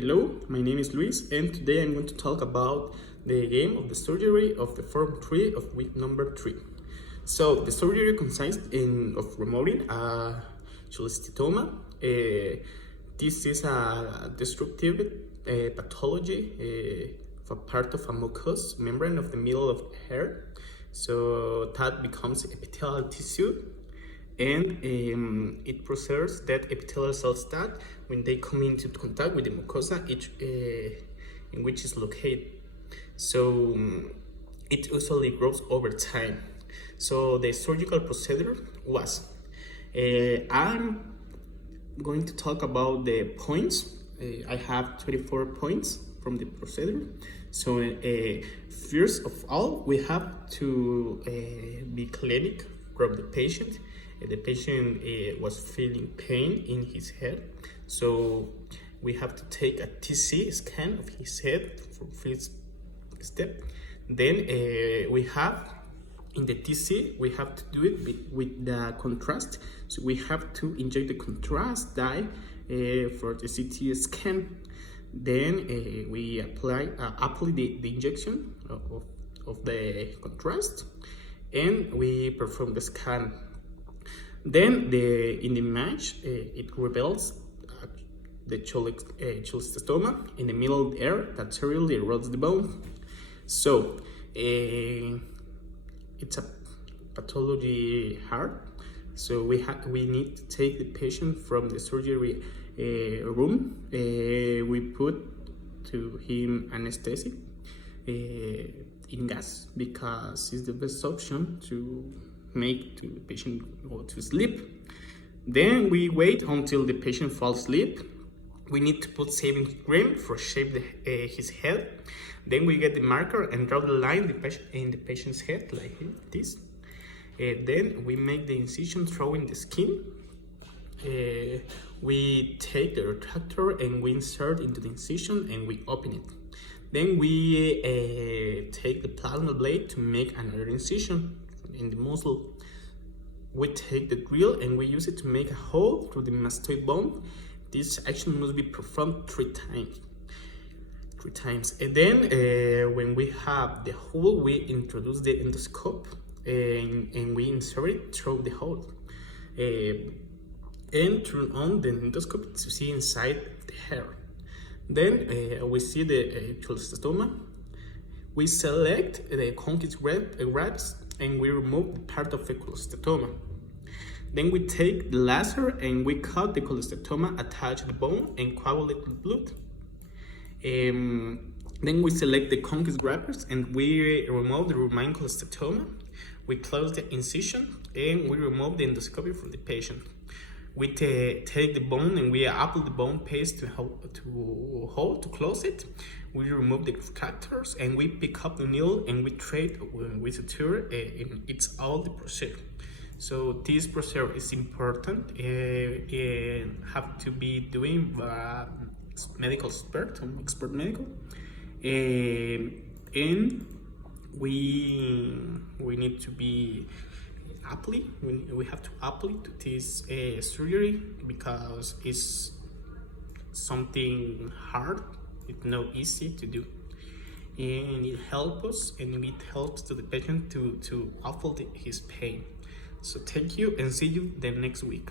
Hello, my name is Luis, and today I'm going to talk about the game of the surgery of the form 3 of week number 3. So the surgery consists of removing a cholecystoma. This is a destructive pathology of a part of a mucous membrane of the middle of the hair. So that becomes epithelial tissue, and it preserves that epithelial cells that when they come into contact with the mucosa in which is located. So it usually grows over time. So the surgical procedure was, I'm going to talk about the points. I have 24 points from the procedure. So first of all, we have to be clinic from the patient. The patient was feeling pain in his head, so we have to take a TC scan of his head for first step. Then we have in the TC we have to do it with the contrast. So we have to inject the contrast dye for the CT scan. Then we apply the injection of the contrast, and we perform the scan. Then in the image, it reveals the cholecystoma in the middle of the ear that severely erodes the bone. So it's a pathology hard. So we need to take the patient from the surgery room. We put to him anesthetic in gas because it's the best option to make the patient go to sleep. Then we wait until the patient falls asleep. We need to put saving cream for shape his head. Then we get the marker and draw the line in the patient's head like this. Then we make the incision throwing the skin. We take the retractor and we insert into the incision and we open it. Then we take the plasma blade to make another incision in the muscle. We take the drill and we use it to make a hole through the mastoid bone. This action must be performed 3 times. And then when we have the hole, we introduce the endoscope and we insert it through the hole. And turn on the endoscope to see inside the hair. Then we see the cholecystoma. We select the concave grafts and we remove the part of the cholecystoma. Then we take the laser and we cut the cholecystoma, attach the bone and coagulate the blood. Then we select the concave grafts and we remove the remaining cholecystoma. We close the incision and we remove the endoscopy from the patient. We take the bone and we apply the bone paste to close it. We remove the retractors and we pick up the needle and we treat with suture, and it's all the procedure. So this procedure is important and have to be doing by medical expert medical, and we need to be we have to apply to this surgery because it's something hard. It's not easy to do, and it helps us and it helps to the patient to avoid his pain. So thank you and see you the next week.